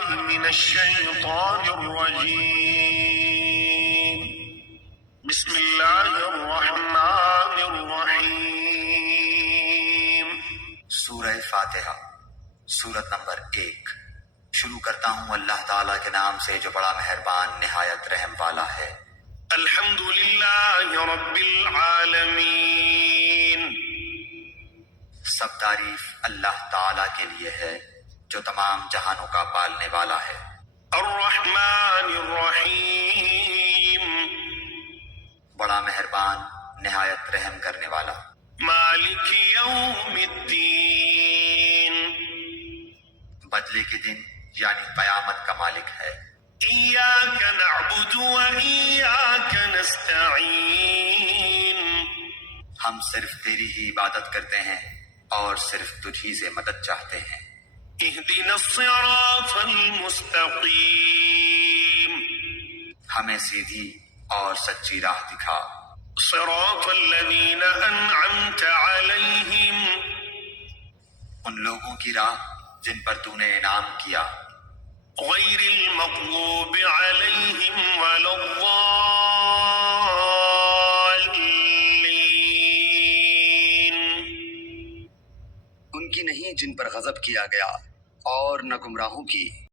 بالله من الشيطان الرجيم. بسم الله الرحمن الرحيم. سورہ فاتحہ، سورت نمبر 1۔ شروع کرتا ہوں اللہ تعالیٰ کے نام سے جو بڑا مہربان نہایت رحم والا ہے۔ الحمد للہ رب العالمین. سب تعریف اللہ تعالیٰ کے لیے ہے جو تمام جہانوں کا پالنے والا ہے۔ الرحمن الرحیم. بڑا مہربان نہایت رحم کرنے والا۔ مالک یوم الدین. بدلے کے دن یعنی قیامت کا مالک ہے۔ ایاک نعبد و ایاک نستعین. ہم صرف تیری ہی عبادت کرتے ہیں اور صرف تجھ ہی سے مدد چاہتے ہیں۔ اہدنا الصراط المستقیم. ہمیں سیدھی اور سچی راہ دکھا۔ صراط الذین انعمت علیہم. ان لوگوں کی راہ جن پر تو نے انعام کیا۔ غیر المغضوب علیہم ولا الضالین. ان کی نہیں جن پر غضب کیا گیا اور نہ گمراہوں کی۔